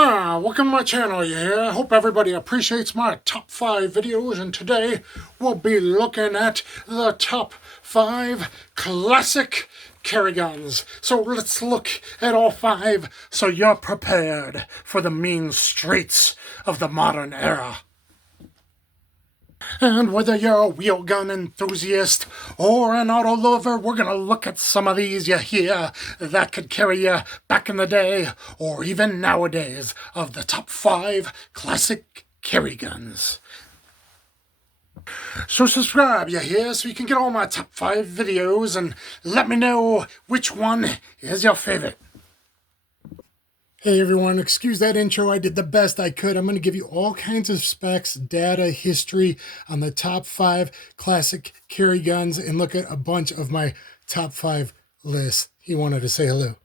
Welcome to my channel, yeah. I hope everybody appreciates my top 5 videos, and today we'll be looking at the top 5 classic carry guns. So let's look at all 5 so you're prepared for the mean streets of the modern era. And whether you're a wheel gun enthusiast or an auto lover, we're going to look at some of these you hear that could carry you back in the day or even nowadays of the top 5 classic carry guns. So subscribe, you hear, so you can get all my top 5 videos and let me know which one is your favorite. Hey everyone, excuse that intro. I did the best I could. I'm going to give you all kinds of specs, data, history on the top 5 classic carry guns and look at a bunch of my top 5 lists. He wanted to say hello.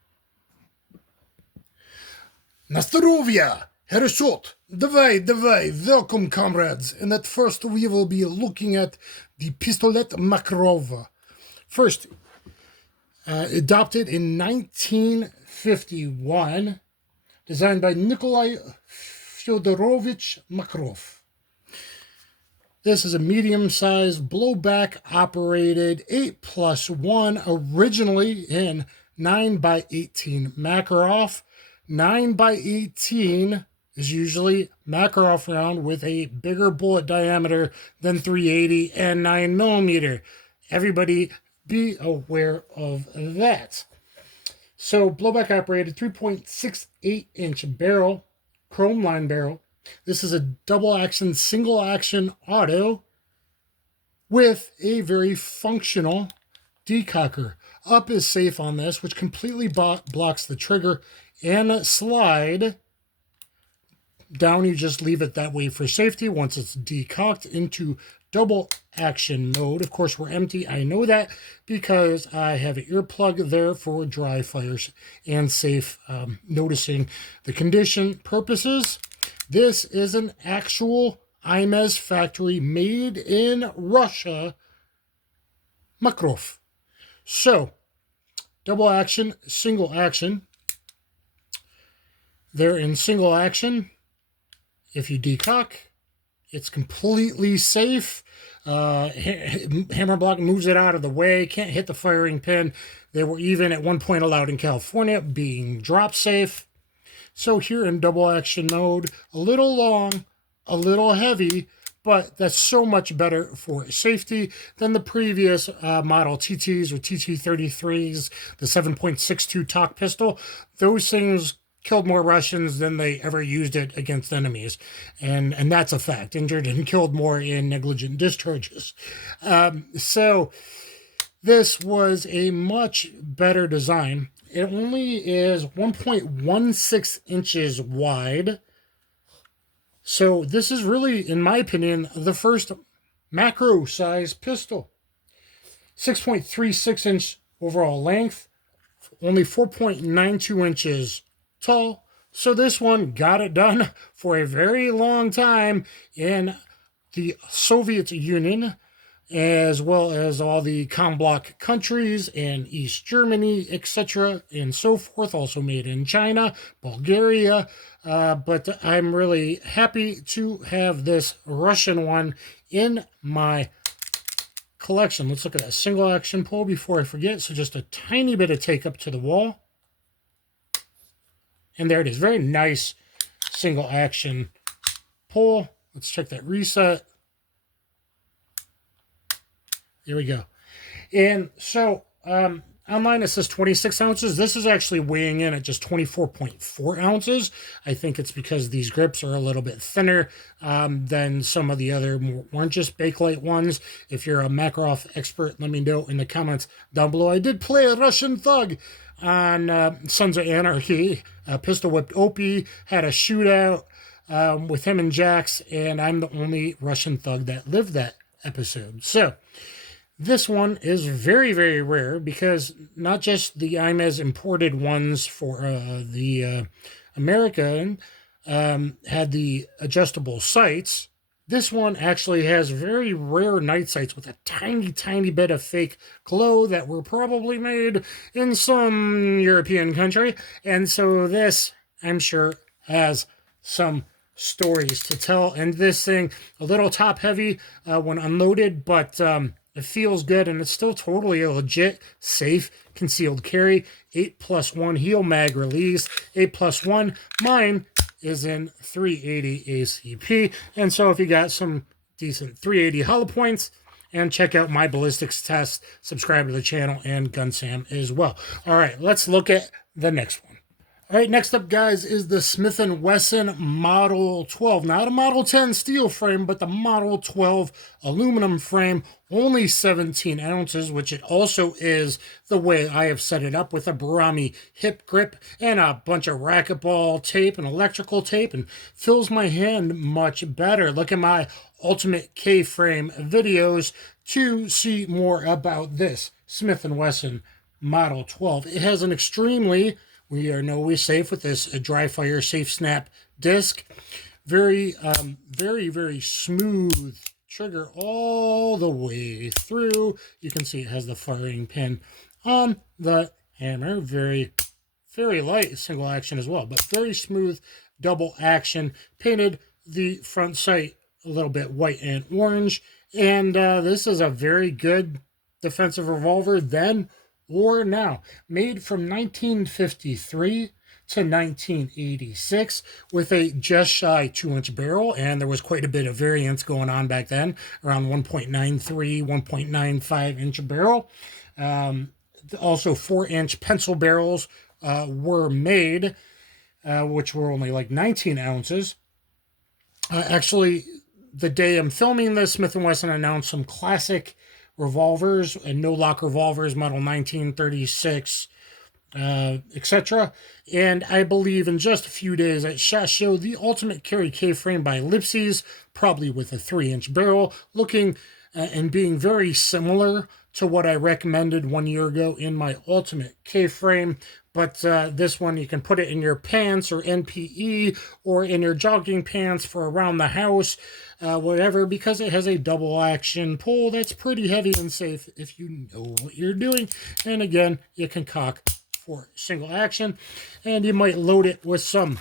Nastarovia, Hereshot, Davai, welcome comrades. And at first we will be looking at the Pistolet Mova. First, adopted in 1951. Designed by Nikolai Fyodorovich Makarov. This is a medium-sized, blowback operated 8+1, originally in 9x18 Makarov. 9x18 is usually Makarov round with a bigger bullet diameter than .380 and 9mm. Everybody be aware of that. So, blowback operated 3.68-inch barrel, chrome line barrel. This is a double action, single action auto with a very functional decocker. Up is safe on this, which completely blocks the trigger and slide. Down, you just leave it that way for safety once it's decocked into double action mode. Of course, we're empty. I know that because I have an earplug there for dry fires and safe noticing the condition purposes. This is an actual IMEZ factory made in Russia Makarov. So, double action, single action. They're in single action. If you decock, it's completely safe. Hammer block moves it out of the way. Can't hit the firing pin. They were even at one point allowed in California, being drop safe. So here in double action mode, a little long, a little heavy, but that's so much better for safety than the previous model TTs or TT33s, the 7.62 TOC pistol. Those things killed more Russians than they ever used it against enemies. And that's a fact. Injured and killed more in negligent discharges. So this was a much better design. It only is 1.16 inches wide. So this is really, in my opinion, the first macro size pistol. 6.36 inch overall length. Only 4.92 inches tall. So this one got it done for a very long time in the Soviet Union, as well as all the COMBLOC countries and East Germany, etc., and so forth. Also made in China, Bulgaria. But I'm really happy to have this Russian one in my collection. Let's look at that single action pull before I forget. So just a tiny bit of take up to the wall. And there it is. Very nice single action pull. Let's check that reset. There we go. And so online it says 26 ounces. This is actually weighing in at just 24.4 ounces. I think it's because these grips are a little bit thinner than some of the other more orange Bakelite ones. If you're a Makarov expert, let me know in the comments down below. I did play a Russian thug on Sons of Anarchy. Pistol whipped Opie, had a shootout with him and Jax, and I'm the only Russian thug that lived that episode. So this one is very, very rare because not just the IMEZ imported ones for the American had the adjustable sights. This one actually has very rare night sights with a tiny, tiny bit of fake glow that were probably made in some European country. And so this, I'm sure, has some stories to tell. And this thing, a little top heavy when unloaded, but it feels good, and it's still totally a legit, safe, concealed carry. 8+1 heel mag release. 8+1. Mine is in 380 ACP. And so if you got some decent 380 hollow points, and check out my ballistics test, subscribe to the channel, and Gun Sam as well. All right, let's look at the next one. All right, next up, guys, is the Smith & Wesson Model 12. Not a Model 10 steel frame, but the Model 12 aluminum frame, only 17 ounces, which it also is the way I have set it up, with a Barami hip grip and a bunch of racquetball tape and electrical tape, and fills my hand much better. Look at my Ultimate K-Frame videos to see more about this Smith & Wesson Model 12. It has an extremely... We are always safe with this dry fire safe snap disc. Very, very smooth trigger all the way through. You can see it has the firing pin on the hammer. Very light single action as well, but very smooth double action. Painted the front sight a little bit white and orange. And this is a very good defensive revolver then or now. Made from 1953 to 1986 with a just shy 2-inch barrel, and there was quite a bit of variance going on back then, around 1.93, 1.95 inch barrel. Also 4-inch pencil barrels were made, which were only like 19 ounces. Actually, the day I'm filming this, Smith & Wesson announced some classic revolvers and no-lock revolvers, model 1936, etc. And I believe in just a few days at SHOT Show, the Ultimate Carry K-Frame by Lipsy's, probably with a 3-inch barrel, looking and being very similar to what I recommended 1 year ago in my Ultimate K-Frame. But this one, you can put it in your pants or NPE or in your jogging pants for around the house, whatever, because it has a double action pull that's pretty heavy and safe if you know what you're doing. And again, you can cock for single action, and you might load it with some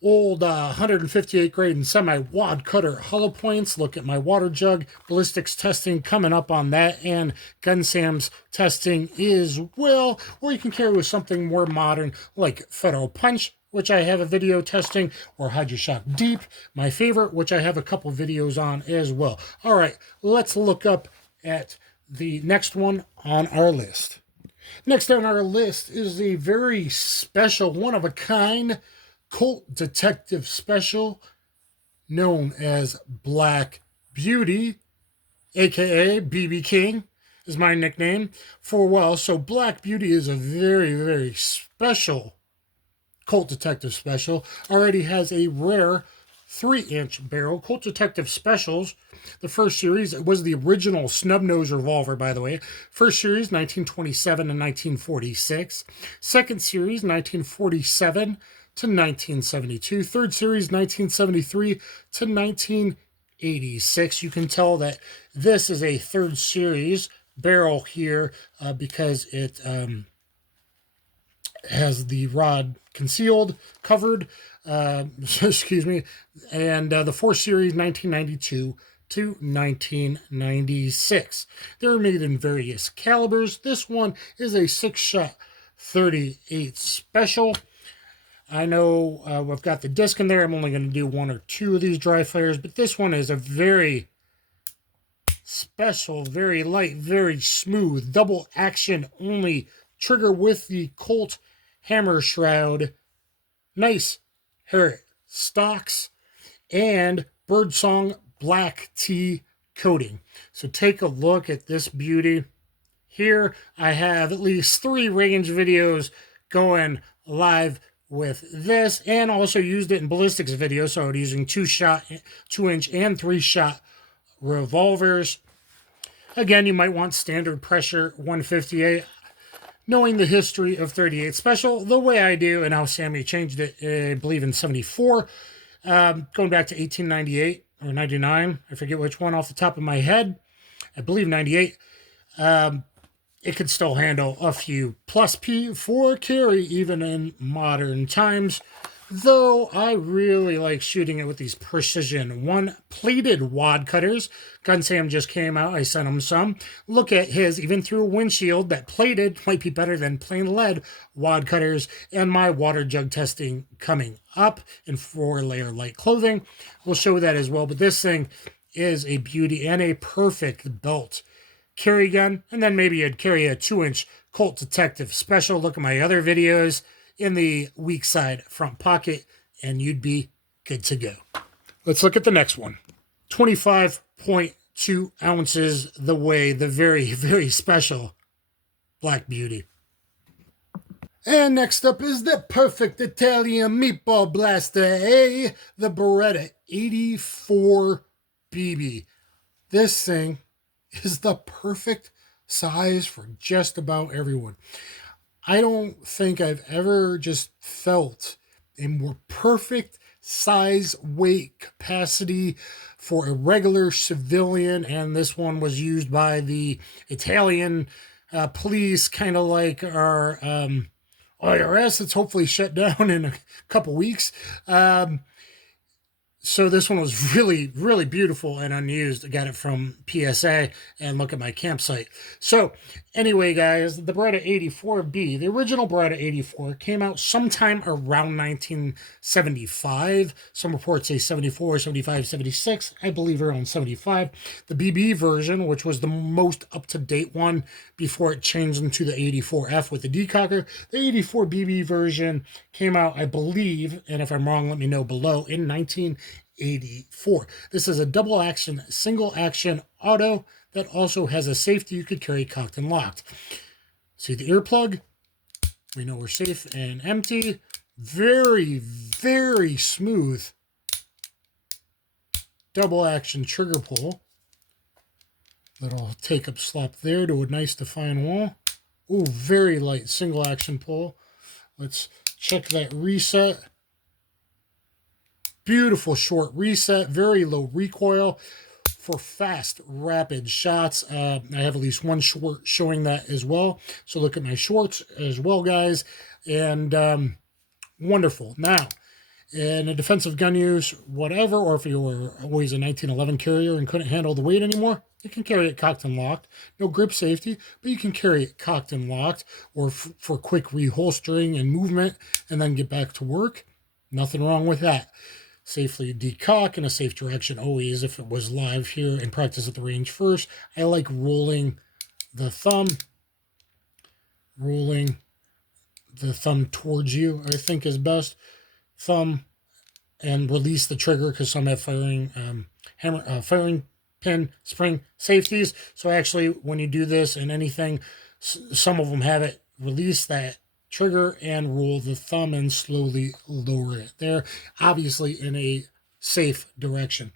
old 158 grade and semi-wad cutter hollow points. Look at my water jug ballistics testing coming up on that, and Gun Sam's testing as well. Or you can carry with something more modern like Federal Punch, which I have a video testing, or HydroShock Deep, my favorite, which I have a couple videos on as well. All right, let's look up at the next one on our list. Next on our list is a very special, one-of-a-kind Colt Detective Special, known as Black Beauty, aka BB King is my nickname for, well, so Black Beauty is a very special Colt Detective Special. Already has a rare 3-inch barrel. Colt Detective Specials, the first series, it was the original snub nose revolver, by the way. First series, 1927 and 1946. Second series, 1947 to 1972. Third series, 1973 to 1986. You can tell that this is a third series barrel here because it has the rod concealed, covered, excuse me, and the fourth series, 1992 to 1996. They're made in various calibers. This one is a 6-shot 38 special. I know I've got the disc in there. I'm only going to do 1 or 2 of these dry fires, but this one is a very special, very light, very smooth, double action only trigger with the Colt hammer shroud, nice hair stocks, and birdsong black tea coating. So take a look at this beauty. Here I have at least 3 range videos going live with this, and also used it in ballistics videos. So I'm using 2-inch and 3-shot revolvers. Again, you might want standard pressure 158. Knowing the history of 38 Special the way I do, and how Sammy changed it, I believe in 74, going back to 1898 or 99, I forget which one off the top of my head. I believe 98. It could still handle a few plus P for carry even in modern times. Though I really like shooting it with these precision one plated wad cutters. Gun Sam just came out. I sent him some. Look at his, even through a windshield, that plated might be better than plain lead wad cutters. And my water jug testing coming up in 4-layer light clothing. We'll show that as well. But this thing is a beauty and a perfect belt carry gun. And then maybe you'd carry a 2-inch Colt Detective Special. Look at my other videos in the weak side front pocket, and you'd be good to go. Let's look at the next one. 25.2 ounces the way, the very, very special Black Beauty. And next up is the perfect Italian meatball blaster, the Beretta 84 BB. This thing is the perfect size for just about everyone. I don't think I've ever just felt a more perfect size, weight, capacity for a regular civilian, and this one was used by the Italian police, kind of like our IRS that's hopefully shut down in a couple weeks. So this one was really, really beautiful and unused. I got it from PSA, and look at my campsite. So anyway, guys, the Beretta 84B, the original Beretta 84, came out sometime around 1975. Some reports say 74, 75, 76. I believe around 75. The BB version, which was the most up-to-date one before it changed into the 84F with the decocker, the 84 BB version came out, I believe, and if I'm wrong, let me know below, in 1984. This is a double action, single action auto that also has a safety you could carry cocked and locked. See the earplug? We know we're safe and empty. Very, very smooth double action trigger pull. Little take up slop there to a nice defined wall. Ooh, very light single action pull. Let's check that reset. Beautiful short reset, very low recoil for fast, rapid shots. I have at least one short showing that as well. So look at my shorts as well, guys. And wonderful. Now, in a defensive gun use, whatever, or if you were always a 1911 carrier and couldn't handle the weight anymore, you can carry it cocked and locked. No grip safety, but you can carry it cocked and locked, or for quick reholstering and movement, and then get back to work. Nothing wrong with that. Safely decock in a safe direction always. If it was live here and practice at the range first, I like rolling the thumb towards you, I think is best. Thumb and release the trigger, because some have firing firing pin spring safeties. So actually, when you do this in anything, some of them have it, release that trigger and roll the thumb and slowly lower it there, obviously in a safe direction.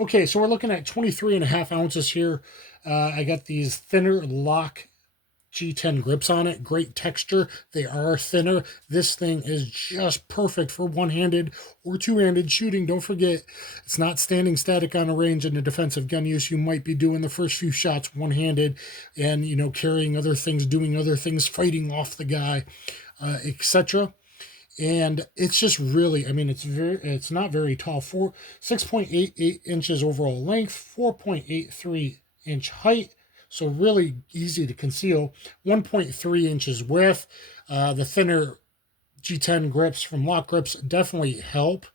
Okay, so we're looking at 23.5 ounces here. I got these thinner lock G10 grips on it. Great texture. They are thinner. This thing is just perfect for one-handed or two-handed shooting. Don't forget, it's not standing static on a range in a defensive gun use. You might be doing the first few shots one-handed and, you know, carrying other things, doing other things, fighting off the guy, etc. And it's just really, I mean, it's not very tall. 6.88 inches overall length, 4.83 inch height. So really easy to conceal. 1.3 inches width. The thinner G10 grips from Lock Grips definitely help.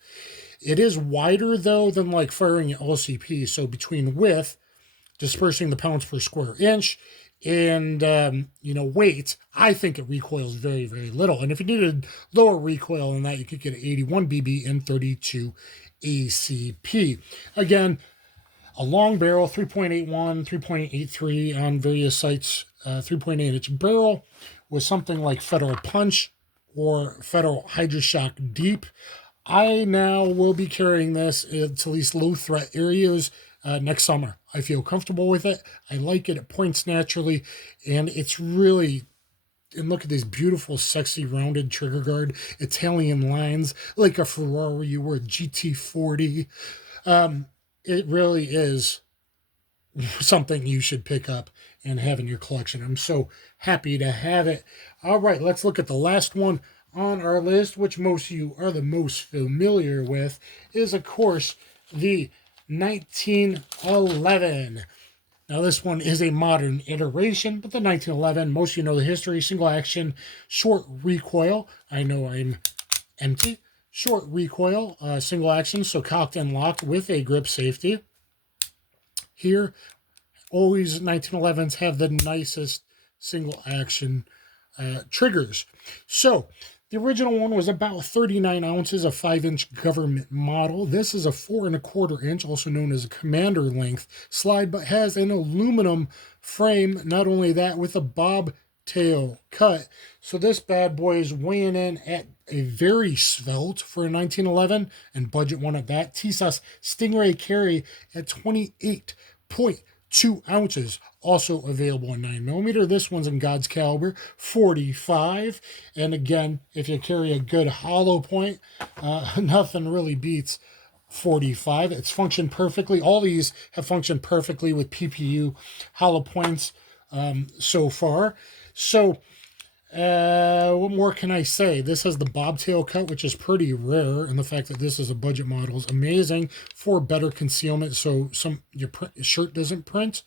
It is wider, though, than like firing at LCP. So between width, dispersing the pounds per square inch, and, weight, I think it recoils very, very little. And if you needed lower recoil than that, you could get an 81 BB and 32 ACP. Again, a long barrel, 3.81, 3.83 on various sites, 3.8 inch barrel with something like Federal Punch or Federal Hydroshock Deep. I now will be carrying this to at least low threat areas next summer. I feel comfortable with it. I like it. It points naturally, and it's really, and look at these beautiful, sexy, rounded trigger guard, Italian lines, like a Ferrari or a GT40. It really is something you should pick up and have in your collection. I'm so happy to have it. All right, let's look at the last one. on our list, which most of you are the most familiar with, is, of course, the 1911. Now, this one is a modern iteration, but the 1911, most of you know the history, single action, short recoil. I know I'm empty. Short recoil, single action, so cocked and locked with a grip safety. Here, always 1911s have the nicest single action triggers. So, the original one was about 39 ounces, a 5-inch government model. This is a 4¼ inch, also known as a commander length slide, but has an aluminum frame. Not only that, with a bobtail cut. So this bad boy is weighing in at a very svelte for a 1911 and budget one at that. Tisas Stingray Carry at 28.2 ounces. Also available in 9mm. This one's in God's Caliber 45. And again, if you carry a good hollow point, nothing really beats 45. It's functioned perfectly. All these have functioned perfectly with PPU hollow points so far. So, what more can I say? This has the bobtail cut, which is pretty rare, and the fact that this is a budget model is amazing for better concealment, so your shirt doesn't print.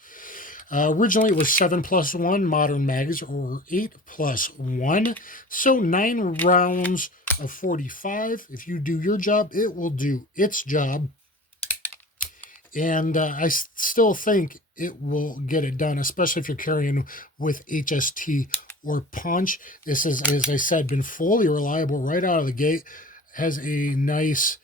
Originally, it was 7+1 modern mags, or 8+1. So 9 rounds of 45. If you do your job, it will do its job. And I still think it will get it done, especially if you're carrying with HST or punch. This is, as I said, been fully reliable right out of the gate. Has a nice,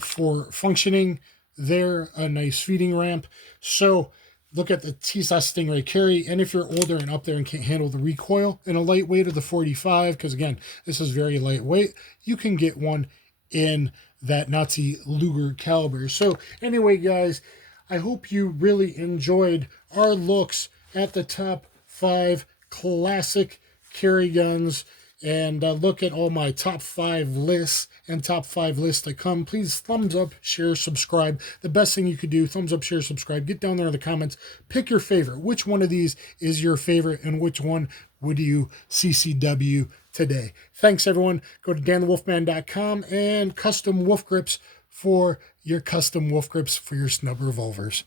for functioning there, a nice feeding ramp. So look at the Tisas Stingray Carry, and if you're older and up there and can't handle the recoil in a lightweight of the 45, because again, this is very lightweight, you can get one in that Nazi Luger caliber. So anyway, guys, I hope you really enjoyed our looks at the top 5 classic carry guns, and look at all my top 5 lists and top 5 lists that come. Please thumbs up, share, subscribe. The best thing you could do, thumbs up, share, subscribe. Get down there in the comments. Pick your favorite. Which one of these is your favorite, and which one would you CCW today? Thanks, everyone. Go to danthewolfman.com and custom wolf grips for your custom wolf grips for your snub revolvers.